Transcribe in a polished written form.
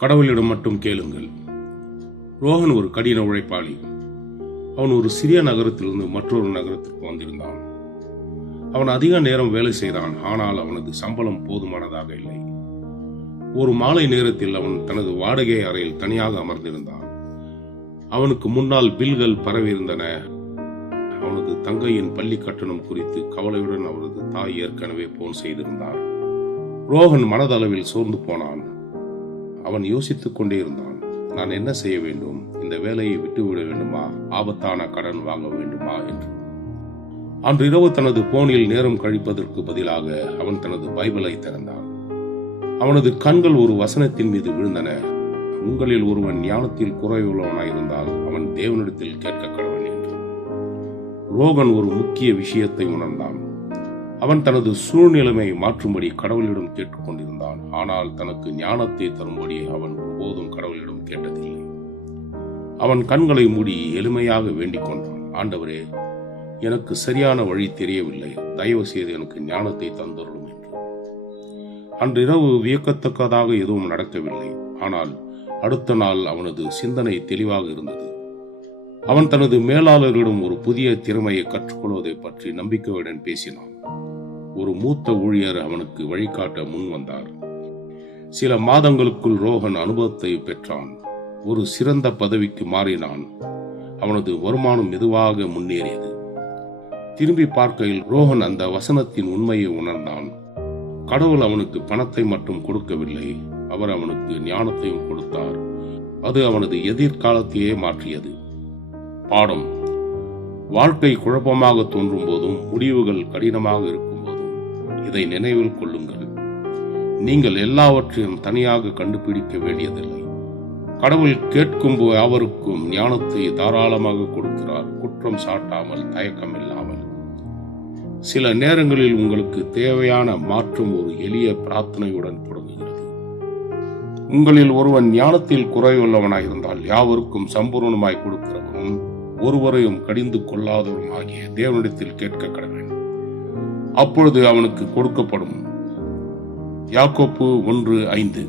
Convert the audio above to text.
கடவுளிடம் மட்டும் கேளுங்கள். ரோஹன் ஒரு கடின உழைப்பாளி. அவன் ஒரு சிறிய நகரத்திலிருந்து மற்றொரு நகரத்திற்கு வந்திருந்தான். அவன் அதிக நேரம் வேலை செய்தான். ஆனால் அவனது சம்பளம் போதுமானதாக இல்லை. ஒரு மாலை நேரத்தில் அவன் தனது வாடகை அறையில் தனியாக அமர்ந்திருந்தான். அவனுக்கு முன்னால் பில்கள் பரவியிருந்தன. அவனது தங்கையின் பள்ளி கட்டணம் குறித்து கவலையுடன் அவரது தாய் ஏற்கனவே போன் செய்திருந்தார். ரோஹன் மனதளவில் சோர்ந்து போனான். அவன் யோசித்துக் கொண்டே இருந்தான். நான் என்ன செய்ய வேண்டும்? இந்த வேலையை விட்டுவிட வேண்டுமா? ஆபத்தான கடன் வாங்க வேண்டுமா என்று. அன்று இரவு தனது போனில் நேரம் கழிப்பதற்கு பதிலாக அவன் தனது பைபிளை திறந்தான். அவனது கண்கள் ஒரு வசனத்தின் மீது விழுந்தன. உங்களில் ஒருவன் ஞானத்தில் குறைவுள்ளவனாயிருந்தால் அவன் தேவனிடத்தில் கேட்க கடவன் என்று. ரோகன் ஒரு முக்கிய விஷயத்தை உணர்ந்தான். அவன் தனது சூழ்நிலைமை மாற்றும்படி கடவுளிடம் கேட்டுக் கொண்டிருந்தான். ஆனால் தனக்கு ஞானத்தை தரும்படி அவன் ஒருபோதும் கடவுளிடம் கேட்டதில்லை. அவன் கண்களை மூடி எளிமையாக வேண்டிக் கொண்டான். ஆண்டவரே, எனக்கு சரியான வழி தெரியவில்லை, தயவு செய்து எனக்கு ஞானத்தை தந்தருளும் என்று. அன்று இரவு வியக்கத்தக்கதாக எதுவும் நடக்கவில்லை. ஆனால் அடுத்த நாள் அவனது சிந்தனை தெளிவாக இருந்தது. அவன் தனது மேலாளரிடம் ஒரு புதிய திறமையை கற்றுக்கொள்வதை பற்றி நம்பிக்கையுடன் பேசினான். ஒரு மூத்த ஊழியர் அவனுக்கு வழிகாட்ட முன் வந்தார். சில மாதங்களுக்குள் ரோஹன் அனுபவத்தை பெற்றான். ஒரு சிறந்த பதவிக்கு மாறினான். அவனது வருமானம் மெதுவாக முன்னேறியது. திரும்பி பார்க்கையில் ரோஹன் அந்த வசனத்தின் உண்மையை உணர்ந்தான். கடவுள் அவனுக்கு பணத்தை மட்டும் கொடுக்கவில்லை, அவர் அவனுக்கு ஞானத்தையும் கொடுத்தார். அது அவனது எதிர்காலத்தையே மாற்றியது. பாடம்: வாழ்க்கை குழப்பமாக தோன்றும் போதும் முடிவுகள் கடினமாக இருக்கும் போதும் இதை நினைவில் கொள்ளுங்கள். நீங்கள் எல்லாவற்றையும் தனியாக கண்டுபிடிக்க வேண்டியதில்லை. கடவுள் கேட்கும் யாவருக்கும் ஞானத்தை தாராளமாக கொடுக்கிறார், குற்றம் சாட்டாமல், தயக்கம் இல்லாமல். சில நேரங்களில் உங்களுக்கு தேவையான மாற்றம் ஒரு எளிய பிரார்த்தனையுடன் தொடங்குகிறது. உங்களில் ஒருவன் ஞானத்தில் குறைவுள்ளவனாயிருந்தால் யாவருக்கும் சம்பூர்ணமாய் கொடுக்கிறவனும் ஒருவரையும் கடிந்து கொள்ளாதவரும் ஆகிய தேவனிடத்தில் கேட்க கடவன், அப்பொழுது அவனுக்கு கொடுக்கப்படும். யாக்கோப்பு 1:5.